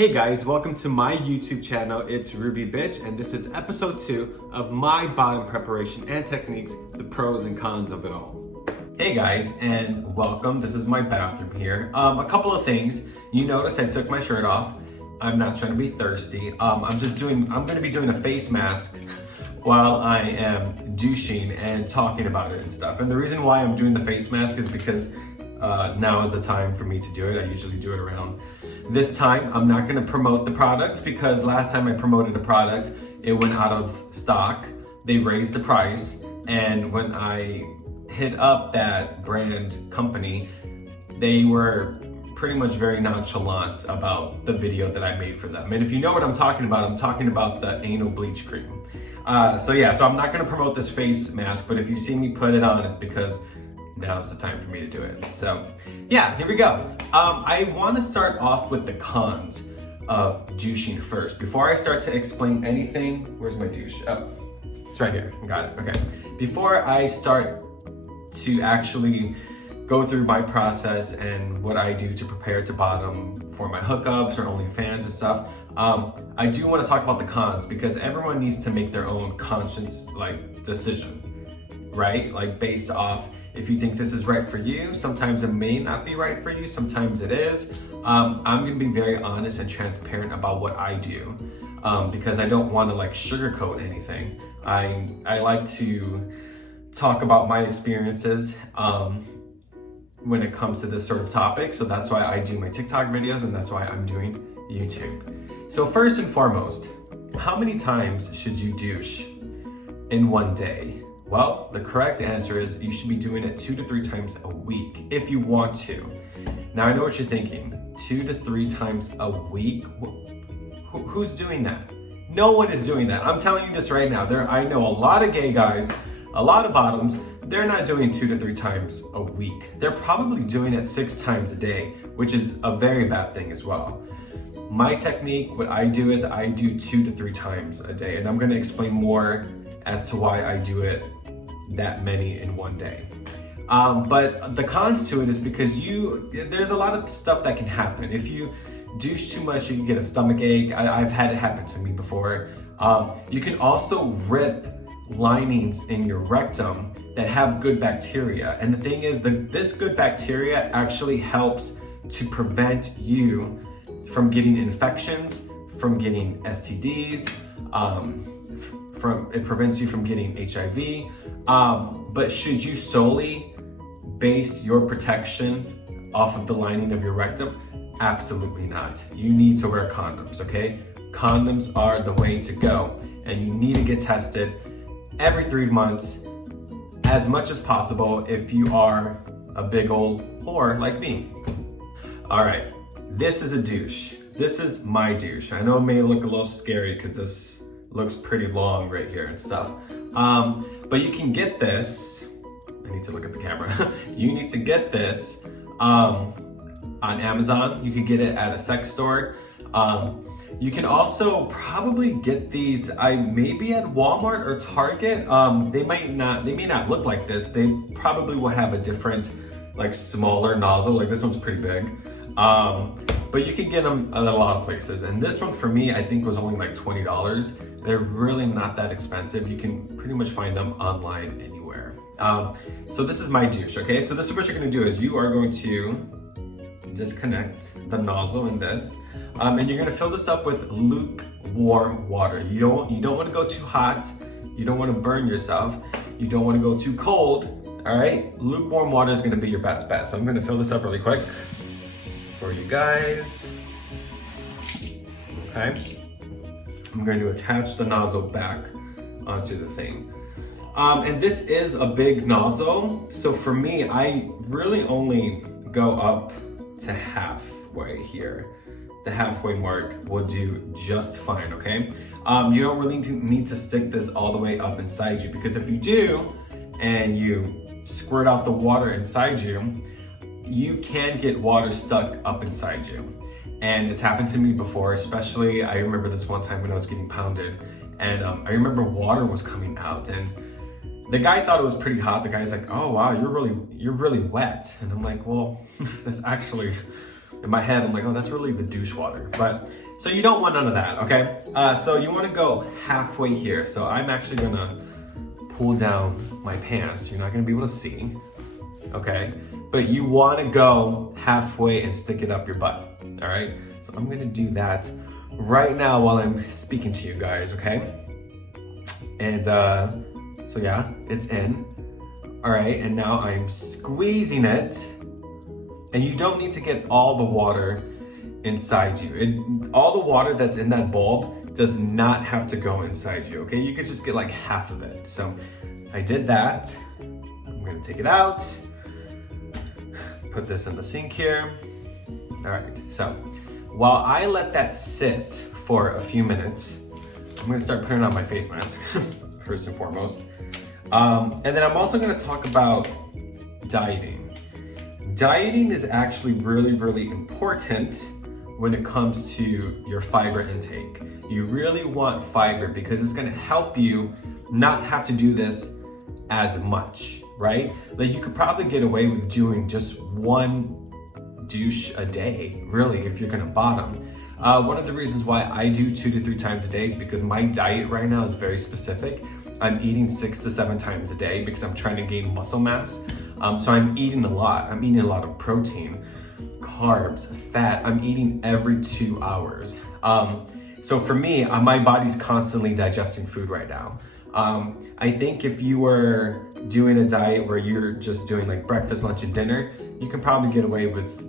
Hey guys, welcome to my YouTube channel. It's Ruby Bitch, and this is episode 2 of my bottom preparation and techniques, the pros and cons of it all. Hey guys, and welcome. This is my bathroom here. A couple of things. You notice I took my shirt off. I'm not trying to be thirsty. I'm going to be doing a face mask while I am douching and talking about it and stuff. And the reason why I'm doing the face mask is because now is the time for me to do it. I usually do it around this time. I'm not gonna promote the product because last time I promoted a product, it went out of stock. They raised the price, and when I hit up that brand company, they were pretty much very nonchalant about the video that I made for them. And if you know what I'm talking about the anal bleach cream. So I'm not gonna promote this face mask, but if you see me put it on, it's because now's the time for me to do it. So yeah, here we go. I want to start off with the cons of douching first. Before I start to explain anything, where's my douche? Oh, it's right here, got it, okay. Before I start to actually go through my process and what I do to prepare to bottom for my hookups or OnlyFans and stuff, I do want to talk about the cons because everyone needs to make their own conscious decision, right? Like based off if you think this is right for you. Sometimes it may not be right for you, sometimes it is. I'm gonna be very honest and transparent about what I do because I don't wanna sugarcoat anything. I like to talk about my experiences when it comes to this sort of topic. So that's why I do my TikTok videos and that's why I'm doing YouTube. So first and foremost, how many times should you douche in one day? Well, the correct answer is you should be doing it 2 to 3 times a week if you want to. Now I know what you're thinking, 2 to 3 times a week? Who's doing that? No one is doing that. I'm telling you this right now. I know a lot of gay guys, a lot of bottoms, they're not doing 2 to 3 times a week. They're probably doing it 6 times a day, which is a very bad thing as well. My technique, what I do is I do 2 to 3 times a day, and I'm gonna explain more as to why I do it that many in one day. But the cons to it is because there's a lot of stuff that can happen. If you douche too much, you can get a stomach ache. I've had it happen to me before. You can also rip linings in your rectum that have good bacteria. And the thing is, this good bacteria actually helps to prevent you from getting infections, from getting STDs, it prevents you from getting HIV. But should you solely base your protection off of the lining of your rectum? Absolutely not. You need to wear condoms, okay? Condoms are the way to go, and you need to get tested every 3 months as much as possible if you are a big old whore like me. All right, this is a douche. This is my douche. I know it may look a little scary because this looks pretty long right here and stuff. But you can get this, I need to look at the camera. You need to get this on Amazon. You can get it at a sex store. You can also probably get these, maybe at Walmart or Target. They may not look like this. They probably will have a different, smaller nozzle. This one's pretty big. But you can get them at a lot of places. And this one for me, I think was only $20. They're really not that expensive. You can pretty much find them online anywhere. So this is my douche, okay? So this is what you're gonna do is you are going to disconnect the nozzle in this, and you're gonna fill this up with lukewarm water. You don't wanna go too hot. You don't wanna burn yourself. You don't wanna go too cold, all right? Lukewarm water is gonna be your best bet. So I'm gonna fill this up really quick for you guys, okay? I'm going to attach the nozzle back onto the thing. And this is a big nozzle, so for me, I really only go up to halfway here. The halfway mark will do just fine, okay? You don't really need to stick this all the way up inside you, because if you do, and you squirt out the water inside you, you can get water stuck up inside you. And it's happened to me before, especially I remember this one time when I was getting pounded, and I remember water was coming out, and the guy thought it was pretty hot. The guy's like, "Oh wow, you're really wet," and I'm like, "Well, that's actually," in my head, I'm like, "Oh, that's really the douche water." But So you don't want none of that, okay? So you wanna go halfway here. So I'm actually gonna pull down my pants. You're not gonna be able to see, okay? But you wanna go halfway and stick it up your butt, all right? So I'm gonna do that right now while I'm speaking to you guys, okay? And so yeah, it's in. All right, and now I'm squeezing it. And you don't need to get all the water inside you. All the water that's in that bulb does not have to go inside you, okay? You could just get like half of it. So I did that. I'm gonna take it out. Put this in the sink here. All right, so while I let that sit for a few minutes, I'm gonna start putting on my face mask, first and foremost. And then I'm also gonna talk about dieting. Dieting is actually really, really important when it comes to your fiber intake. You really want fiber because it's gonna help you not have to do this as much, right? Like you could probably get away with doing just one douche a day, really, if you're gonna bottom. One of the reasons why I do 2 to 3 times a day is because my diet right now is very specific. I'm eating 6 to 7 times a day because I'm trying to gain muscle mass. So I'm eating a lot. I'm eating a lot of protein, carbs, fat. I'm eating every 2 hours. So for me, my body's constantly digesting food right now. I think if you were doing a diet where you're just doing like breakfast, lunch, and dinner, you can probably get away with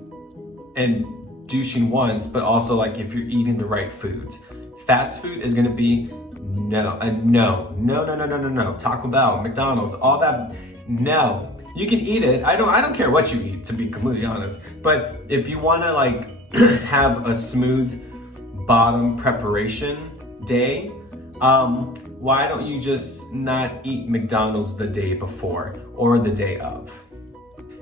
and douching once, but also like if you're eating the right foods. Fast food is gonna be no. Taco Bell, McDonald's, all that, no. You can eat it. I don't care what you eat, to be completely honest. But if you wanna like have a smooth bottom preparation day, why don't you just not eat McDonald's the day before or the day of?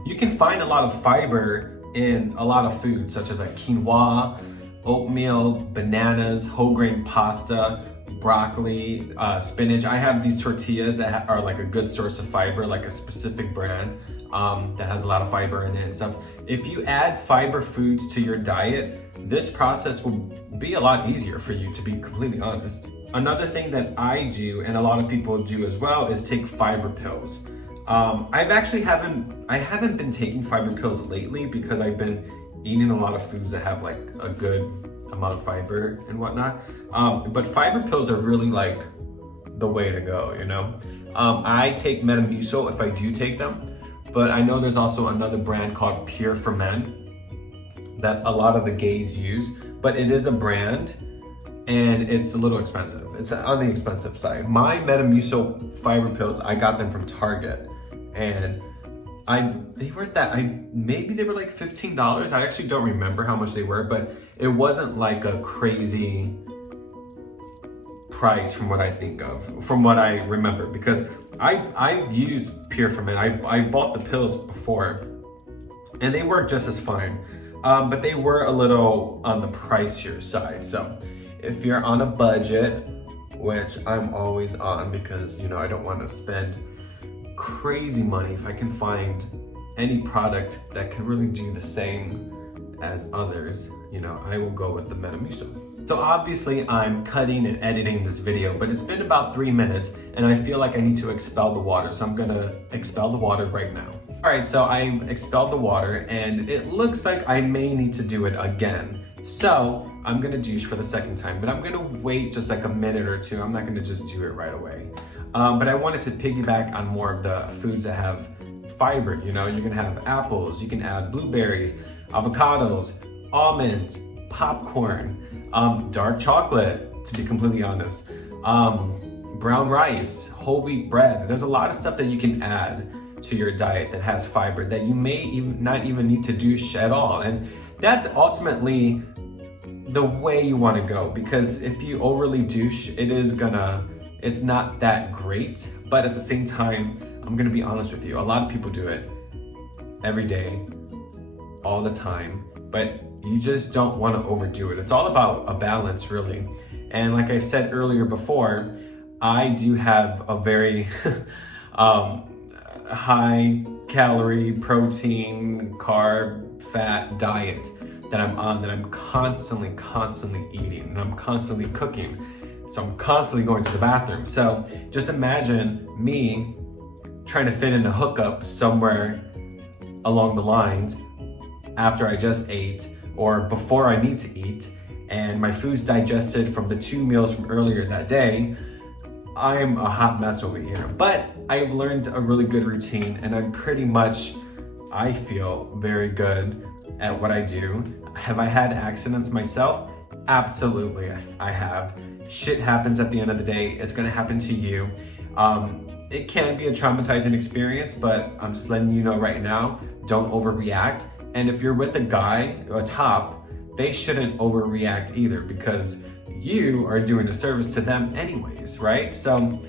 You can find a lot of fiber in a lot of foods, such as like quinoa, oatmeal, bananas, whole grain pasta, broccoli, spinach. I have these tortillas that are like a good source of fiber, like a specific brand that has a lot of fiber in it and stuff. If you add fiber foods to your diet, this process will be a lot easier for you, to be completely honest. Another thing that I do, and a lot of people do as well, is take fiber pills. I haven't been taking fiber pills lately because I've been eating a lot of foods that have like a good amount of fiber and whatnot. But fiber pills are really like the way to go, you know? I take Metamucil if I do take them, but I know there's also another brand called Pure for Men that a lot of the gays use, but it is a brand and it's a little expensive. It's on the expensive side. My Metamucil fiber pills, I got them from Target, and maybe they were like $15. I actually don't remember how much they were, but it wasn't like a crazy price from what I remember, because I've used Pure for Men. I bought the pills before and they work just as fine, but they were a little on the pricier side. So if you're on a budget, which I'm always on because, you know, I don't want to spend crazy money, if I can find any product that can really do the same as others, you know, I will go with the Metamucil. So obviously I'm cutting and editing this video, but it's been about 3 minutes and I feel like I need to expel the water. So I'm gonna expel the water right now. All right, so I expelled the water and it looks like I may need to do it again. So I'm gonna douche for the second time, but I'm gonna wait just like a minute or two. I'm not gonna just do it right away. But I wanted to piggyback on more of the foods that have fiber. You know, you're gonna have apples, you can add blueberries, avocados, almonds, popcorn, dark chocolate, to be completely honest, brown rice, whole wheat bread. There's a lot of stuff that you can add to your diet that has fiber that you may not even need to douche at all. And that's ultimately the way you want to go, because if you overly douche, it's not that great. But at the same time, I'm gonna be honest with you, a lot of people do it every day, all the time, but you just don't want to overdo it. It's all about a balance, really. And like I said earlier before, I do have a very high calorie, protein, carb, fat diet. that I'm on, that I'm constantly eating, and I'm constantly cooking. So I'm constantly going to the bathroom. So just imagine me trying to fit in a hookup somewhere along the lines after I just ate or before I need to eat, and my food's digested from the 2 meals from earlier that day. I'm a hot mess over here. But I've learned a really good routine, and I feel very good at what I do. Have I had accidents myself? Absolutely, I have. Shit happens at the end of the day. It's gonna happen to you. It can be a traumatizing experience, but I'm just letting you know right now, don't overreact. And if you're with a guy or a top, they shouldn't overreact either, because you are doing a service to them anyways, right? So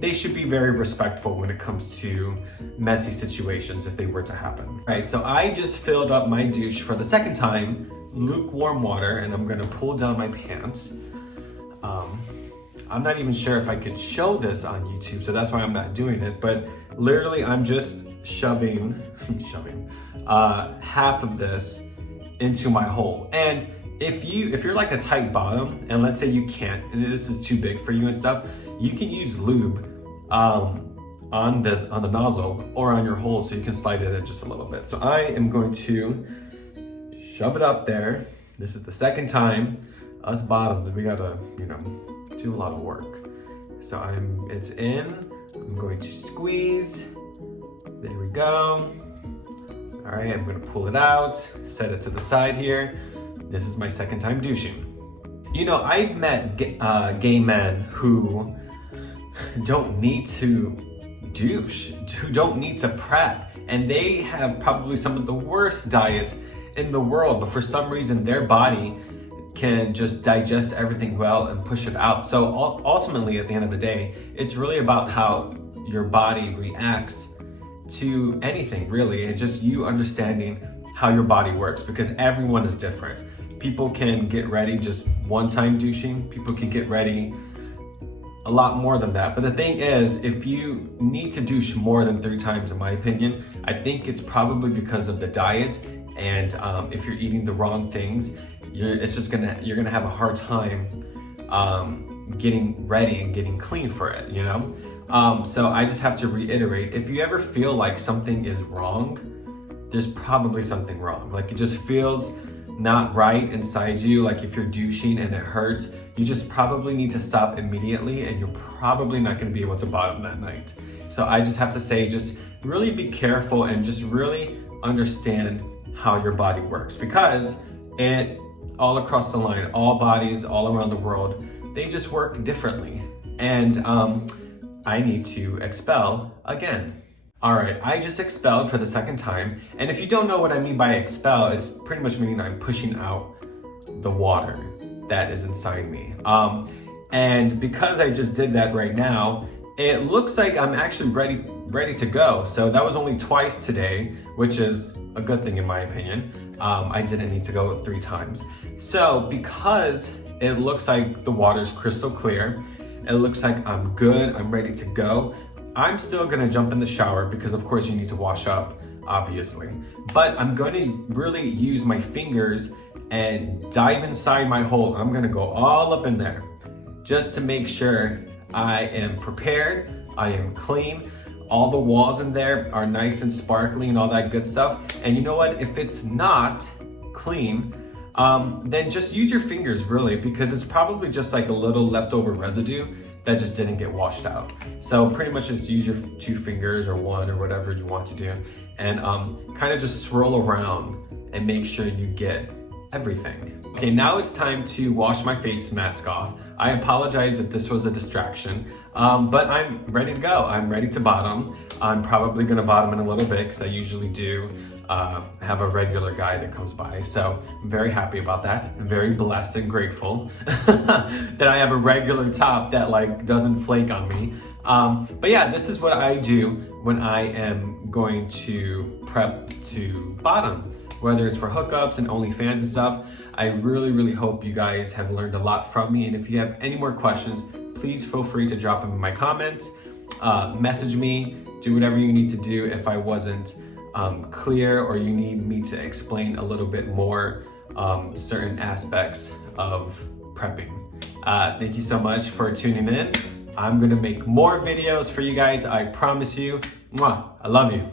they should be very respectful when it comes to messy situations if they were to happen. Right, so I just filled up my douche for the second time, lukewarm water, and I'm gonna pull down my pants. I'm not even sure if I could show this on YouTube, so that's why I'm not doing it, but literally I'm just shoving half of this into my hole. And if you're like a tight bottom, and let's say you can't, and this is too big for you and stuff, you can use lube on the nozzle or on your hole, so you can slide it in just a little bit. So I am going to shove it up there. This is the second time. Us bottoms, we gotta, do a lot of work. So it's in. I'm going to squeeze. There we go. All right, I'm gonna pull it out, set it to the side here. This is my second time douching. I've met gay men who don't need to douche, who don't need to prep, and they have probably some of the worst diets in the world, but for some reason their body can just digest everything well and push it out. So ultimately, at the end of the day, it's really about how your body reacts to anything, really. It's just you understanding how your body works, because everyone is different. People can get ready just one time douching. People can get ready a lot more than that. But the thing is, if you need to douche more than 3 times, in my opinion, I think it's probably because of the diet. And if you're eating the wrong things, you're gonna have a hard time getting ready and getting clean for it, So I just have to reiterate, if you ever feel like something is wrong, there's probably something wrong. Like, it just feels not right inside you. Like, if you're douching and it hurts, you just probably need to stop immediately, and you're probably not gonna be able to bottom that night. So I just have to say, just really be careful and just really understand how your body works, because all across the line, all bodies all around the world, they just work differently. And I need to expel again. All right, I just expelled for the second time. And if you don't know what I mean by expel, it's pretty much meaning I'm pushing out the water that is inside me. And because I just did that right now, it looks like I'm actually ready to go. So that was only twice today, which is a good thing in my opinion. I didn't need to go 3 times. So because it looks like the water's crystal clear, it looks like I'm good, I'm ready to go, I'm still gonna jump in the shower, because of course you need to wash up, obviously. But I'm gonna really use my fingers and dive inside my hole. I'm gonna go all up in there just to make sure I am prepared, I am clean. All the walls in there are nice and sparkly and all that good stuff. And you know what? If it's not clean, then just use your fingers, really, because it's probably just like a little leftover residue that just didn't get washed out. So pretty much just use your 2 fingers or 1 or whatever you want to do, and kind of just swirl around and make sure you get everything. Okay, now it's time to wash my face mask off. I apologize if this was a distraction, but I'm ready to go. I'm ready to bottom. I'm probably gonna bottom in a little bit, because I usually do have a regular guy that comes by. So I'm very happy about that. I'm very blessed and grateful that I have a regular top that doesn't flake on me. But yeah, this is what I do when I am going to prep to bottom, whether it's for hookups and OnlyFans and stuff. I really hope you guys have learned a lot from me. And if you have any more questions, please feel free to drop them in my comments, message me, do whatever you need to do if I wasn't clear, or you need me to explain a little bit more certain aspects of prepping. Thank you so much for tuning in. I'm gonna make more videos for you guys, I promise you. Mwah, I love you.